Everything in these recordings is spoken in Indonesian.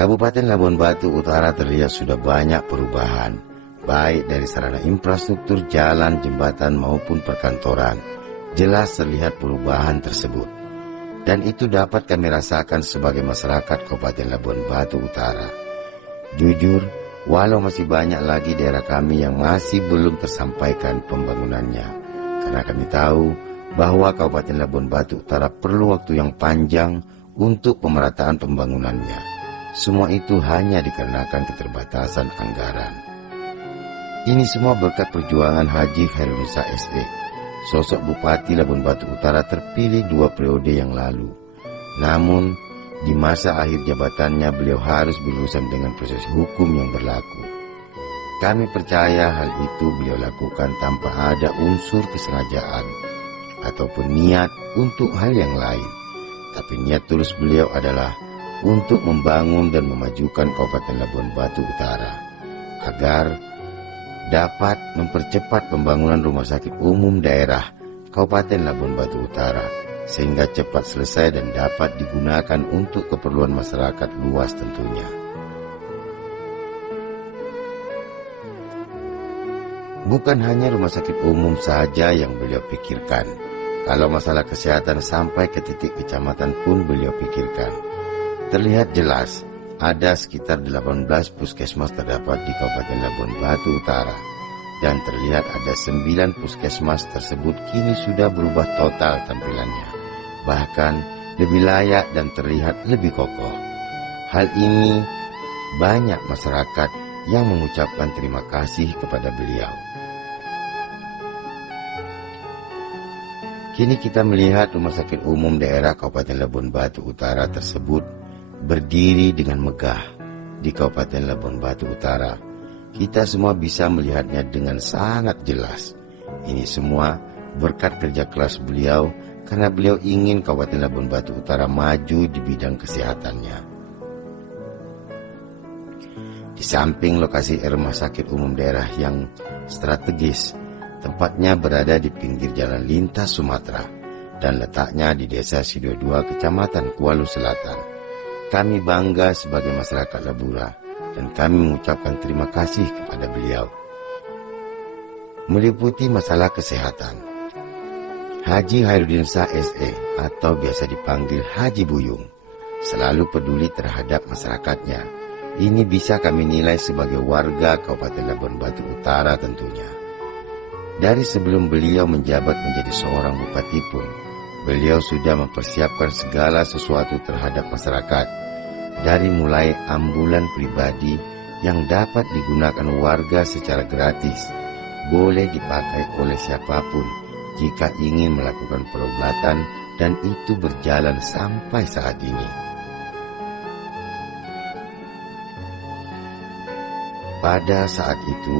Kabupaten Labuan Batu Utara terlihat sudah banyak perubahan, baik dari sarana infrastruktur jalan, jembatan maupun perkantoran. Jelas terlihat perubahan tersebut. Dan itu dapat kami rasakan sebagai masyarakat Kabupaten Labuan Batu Utara. Jujur, walau masih banyak lagi daerah kami yang masih belum tersampaikan pembangunannya. Karena kami tahu bahwa Kabupaten Labuan Batu Utara perlu waktu yang panjang untuk pemerataan pembangunannya. Semua itu hanya dikarenakan keterbatasan anggaran. Ini semua berkat perjuangan Haji Khairunisa SE. Sosok Bupati Labuan Batu Utara terpilih 2 periode yang lalu. Namun, di masa akhir jabatannya beliau harus berurusan dengan proses hukum yang berlaku. Kami percaya hal itu beliau lakukan tanpa ada unsur kesengajaan ataupun niat untuk hal yang lain. Tapi niat tulus beliau adalah untuk membangun dan memajukan Kabupaten Labuan Batu Utara agar dapat mempercepat pembangunan rumah sakit umum daerah Kabupaten Labuan Batu Utara sehingga cepat selesai dan dapat digunakan untuk keperluan masyarakat luas tentunya. Bukan hanya rumah sakit umum saja yang beliau pikirkan. Kalau masalah kesehatan sampai ke titik kecamatan pun beliau pikirkan. Terlihat jelas ada sekitar 18 puskesmas terdapat di Kabupaten Labuan Batu Utara. Dan terlihat ada 9 puskesmas tersebut kini sudah berubah total tampilannya. Bahkan lebih layak dan terlihat lebih kokoh. Hal ini banyak masyarakat yang mengucapkan terima kasih kepada beliau. Kini kita melihat rumah sakit umum daerah Kabupaten Labuan Batu Utara tersebut berdiri dengan megah di Kabupaten Labuan Batu Utara. Kita semua bisa melihatnya dengan sangat jelas. Ini semua berkat kerja keras beliau karena beliau ingin Kabupaten Labuan Batu Utara maju di bidang kesehatannya. Di samping lokasi rumah sakit umum daerah yang strategis, tempatnya berada di pinggir jalan lintas Sumatera dan letaknya di Desa Sido 2, Kecamatan Kuala Selatan. Kami bangga sebagai masyarakat Labura dan kami mengucapkan terima kasih kepada beliau. Meliputi masalah kesehatan, Haji Khairunisa SE atau biasa dipanggil Haji Buyung selalu peduli terhadap masyarakatnya. Ini bisa kami nilai sebagai warga Kabupaten Labuan Batu Utara tentunya. Dari sebelum beliau menjabat menjadi seorang bupati pun, beliau sudah mempersiapkan segala sesuatu terhadap masyarakat, dari mulai ambulan pribadi yang dapat digunakan warga secara gratis, boleh dipakai oleh siapapun jika ingin melakukan perobatan, dan itu berjalan sampai saat ini. Pada saat itu,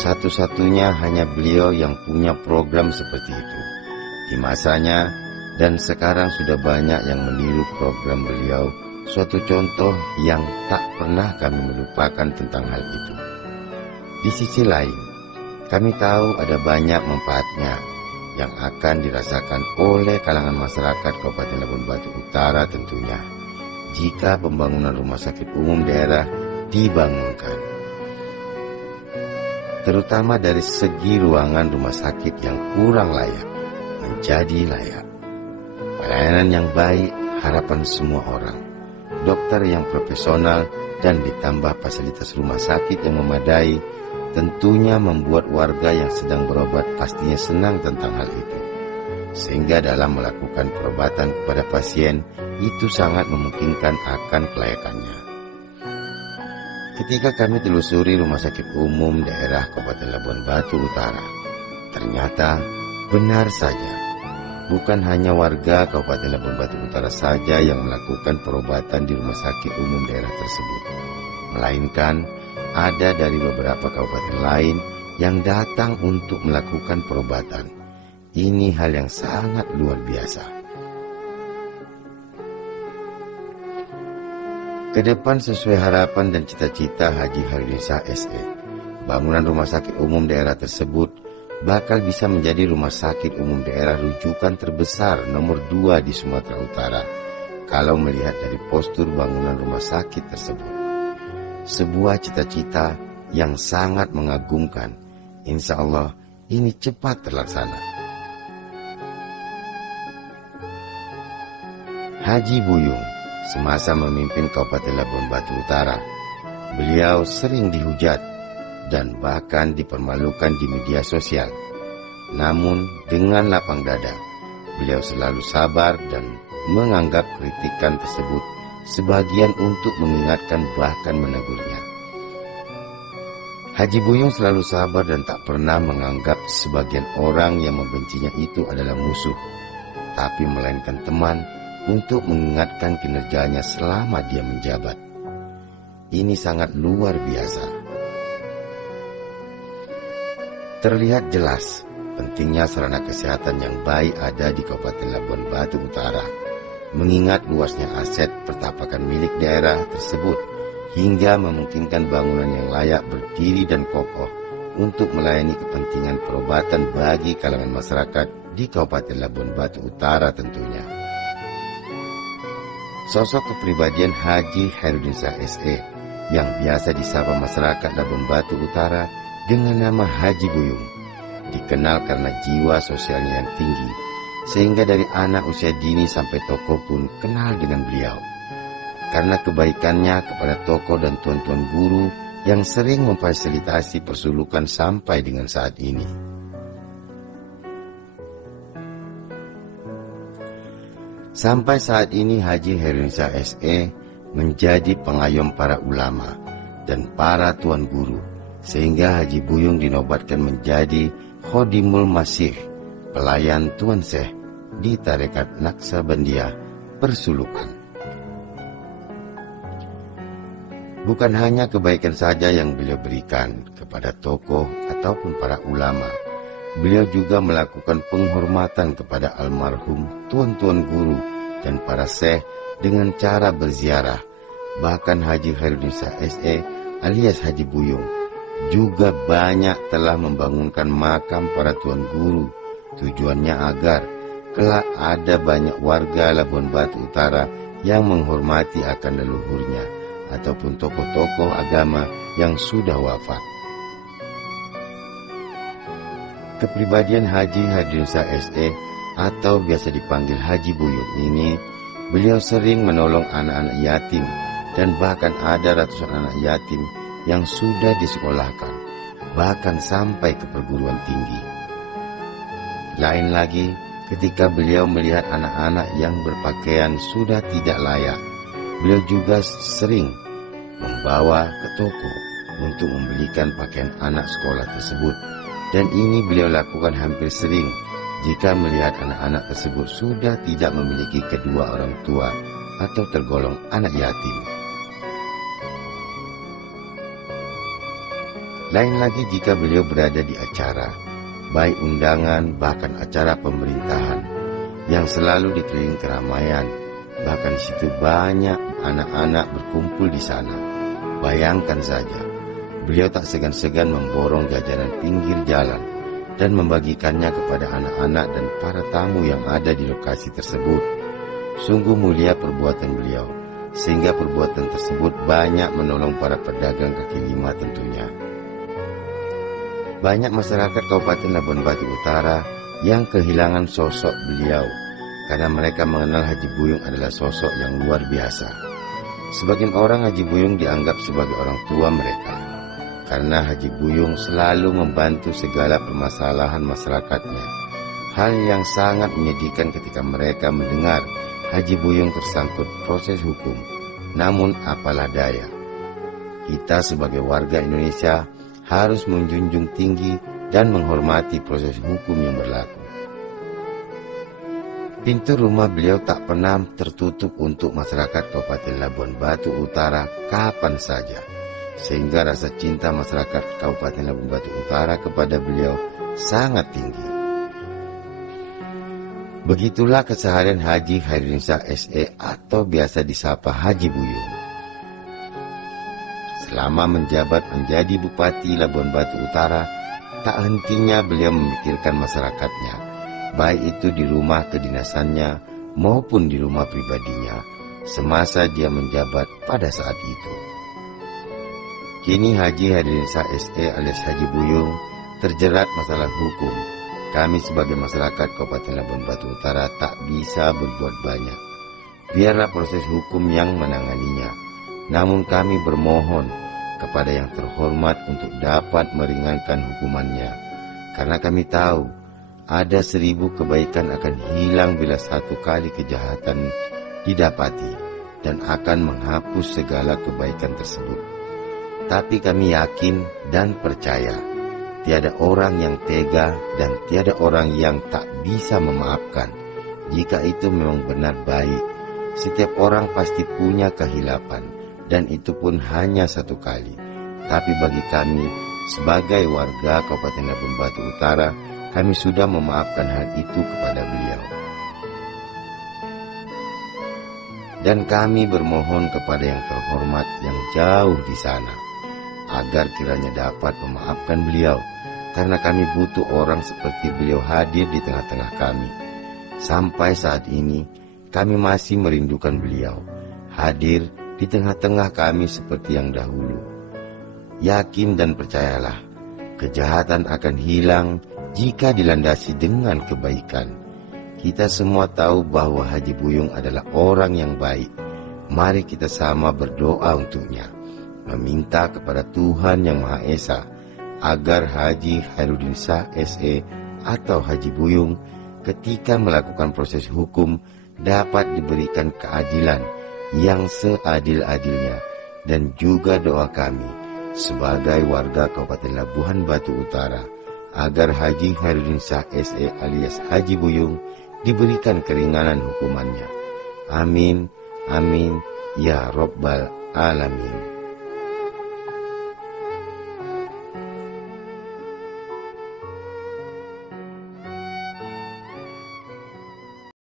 satu-satunya hanya beliau yang punya program seperti itu di masanya, dan sekarang sudah banyak yang meniru program beliau. Suatu contoh yang tak pernah kami melupakan tentang hal itu. Di sisi lain, kami tahu ada banyak manfaatnya yang akan dirasakan oleh kalangan masyarakat Kabupaten Labuan Batu Utara tentunya jika pembangunan rumah sakit umum daerah dibangunkan. Terutama dari segi ruangan rumah sakit yang kurang layak menjadi layak. Pelayanan yang baik harapan semua orang. Dokter yang profesional dan ditambah fasilitas rumah sakit yang memadai tentunya membuat warga yang sedang berobat pastinya senang tentang hal itu. Sehingga dalam melakukan perobatan kepada pasien itu sangat memungkinkan akan kelayakannya. Ketika kami telusuri rumah sakit umum daerah Kabupaten Labuan Batu Utara, ternyata benar saja. Bukan hanya warga Kabupaten Labuan Batu Utara saja yang melakukan perobatan di rumah sakit umum daerah tersebut, melainkan ada dari beberapa kabupaten lain yang datang untuk melakukan perobatan. Ini hal yang sangat luar biasa. Kedepan sesuai harapan dan cita-cita Haji Khairunisa SE, bangunan rumah sakit umum daerah tersebut bakal bisa menjadi rumah sakit umum daerah rujukan terbesar nomor 2 di Sumatera Utara. kalau melihat dari postur bangunan rumah sakit tersebut. Sebuah cita-cita yang sangat mengagumkan. Insya Allah ini cepat terlaksana. Haji Buyung semasa memimpin Kabupaten Labuan Batu Utara, beliau sering dihujat dan bahkan dipermalukan di media sosial. Namun dengan lapang dada, beliau selalu sabar dan menganggap kritikan tersebut sebagian untuk mengingatkan bahkan menegurnya. Haji Buyung selalu sabar dan tak pernah menganggap sebagian orang yang membencinya itu adalah musuh, tapi melainkan teman untuk mengingatkan kinerjanya selama dia menjabat. Ini sangat luar biasa. Terlihat jelas pentingnya sarana kesehatan yang baik ada di Kabupaten Labuan Batu Utara, mengingat luasnya aset pertapakan milik daerah tersebut hingga memungkinkan bangunan yang layak berdiri dan kokoh untuk melayani kepentingan perobatan bagi kalangan masyarakat di Kabupaten Labuan Batu Utara tentunya. Sosok kepribadian Haji Khairudinsyah SE yang biasa disapa masyarakat Labuan Batu Utara dengan nama Haji Buyung dikenal karena jiwa sosialnya yang tinggi, sehingga dari anak usia dini sampai tokoh pun kenal dengan beliau. Karena kebaikannya kepada tokoh dan tuan-tuan guru yang sering memfasilitasi persulukan sampai dengan saat ini. Sampai saat ini Haji Khairudinsyah SE menjadi pengayom para ulama dan para tuan guru, sehingga Haji Buyung dinobatkan menjadi Khodimul Masih, pelayan Tuan Syekh di Tarekat Naksabandia Persulukan. Bukan hanya kebaikan saja yang beliau berikan kepada tokoh ataupun para ulama, beliau juga melakukan penghormatan kepada almarhum tuan-tuan guru dan para syekh dengan cara berziarah. Bahkan Haji Khairudinsyah SE alias Haji Buyung juga banyak telah membangunkan makam para tuan guru. Tujuannya agar kelak ada banyak warga Labuan Batu Utara yang menghormati akan leluhurnya ataupun tokoh-tokoh agama yang sudah wafat. Kepribadian Haji Khairudinsyah SE atau biasa dipanggil Haji Buyung ini, beliau sering menolong anak-anak yatim dan bahkan ada ratusan anak yatim yang sudah disekolahkan, bahkan sampai ke perguruan tinggi. Lain lagi ketika beliau melihat anak-anak yang berpakaian sudah tidak layak, beliau juga sering membawa ke toko untuk membelikan pakaian anak sekolah tersebut. Dan ini beliau lakukan hampir sering jika melihat anak-anak tersebut sudah tidak memiliki kedua orang tua atau tergolong anak yatim. Lain lagi jika beliau berada di acara, baik undangan bahkan acara pemerintahan, yang selalu dikelilingi keramaian. Bahkan di situ banyak anak-anak berkumpul di sana. Bayangkan saja, beliau tak segan-segan memborong jajanan pinggir jalan dan membagikannya kepada anak-anak dan para tamu yang ada di lokasi tersebut. Sungguh mulia perbuatan beliau, sehingga perbuatan tersebut banyak menolong para pedagang kaki lima tentunya. Banyak masyarakat Kabupaten Labuan Batu Utara yang kehilangan sosok beliau karena mereka mengenal Haji Buyung adalah sosok yang luar biasa. Sebagian orang Haji Buyung dianggap sebagai orang tua mereka, karena Haji Buyung selalu membantu segala permasalahan masyarakatnya. Hal yang sangat menyedihkan ketika mereka mendengar Haji Buyung tersangkut proses hukum. Namun apalah daya, kita sebagai warga Indonesia harus menjunjung tinggi dan menghormati proses hukum yang berlaku. Pintu rumah beliau tak pernah tertutup untuk masyarakat Kabupaten Labuan Batu Utara kapan saja, sehingga rasa cinta masyarakat Kabupaten Labuan Batu Utara kepada beliau sangat tinggi. Begitulah keseharian Haji Khairudinsyah SE atau biasa disapa Haji Buyung. Selama menjabat menjadi Bupati Labuan Batu Utara, tak hentinya beliau memikirkan masyarakatnya, baik itu di rumah kedinasannya maupun di rumah pribadinya, semasa dia menjabat pada saat itu. Kini Haji Hadirinsyah SE alias Haji Buyung terjerat masalah hukum. Kami sebagai masyarakat Kabupaten Labuan Batu Utara tak bisa berbuat banyak. Biarlah proses hukum yang menanganinya. Namun kami bermohon kepada yang terhormat untuk dapat meringankan hukumannya. Karena kami tahu ada 1000 kebaikan akan hilang bila satu kali kejahatan didapati dan akan menghapus segala kebaikan tersebut. Tapi kami yakin dan percaya tiada orang yang tega dan tiada orang yang tak bisa memaafkan. Jika itu memang benar baik, setiap orang pasti punya kehilapan, dan itu pun hanya satu kali. Tapi bagi kami, sebagai warga Kabupaten Labuan Batu Utara, kami sudah memaafkan hal itu kepada beliau. Dan kami bermohon kepada yang terhormat yang jauh di sana, agar kiranya dapat memaafkan beliau, karena kami butuh orang seperti beliau hadir di tengah-tengah kami. Sampai saat ini, kami masih merindukan beliau hadir di tengah-tengah kami seperti yang dahulu. Yakin dan percayalah, kejahatan akan hilang jika dilandasi dengan kebaikan. Kita semua tahu bahwa Haji Buyung adalah orang yang baik. Mari kita sama berdoa untuknya, meminta kepada Tuhan Yang Maha Esa agar Haji Hadirinsyah SE atau Haji Buyung ketika melakukan proses hukum dapat diberikan keadilan yang seadil-adilnya. Dan juga doa kami sebagai warga Kabupaten Labuan Batu Utara agar Haji Hadirinsyah SE alias Haji Buyung diberikan keringanan hukumannya. Amin, amin, ya Rabbal Alamin.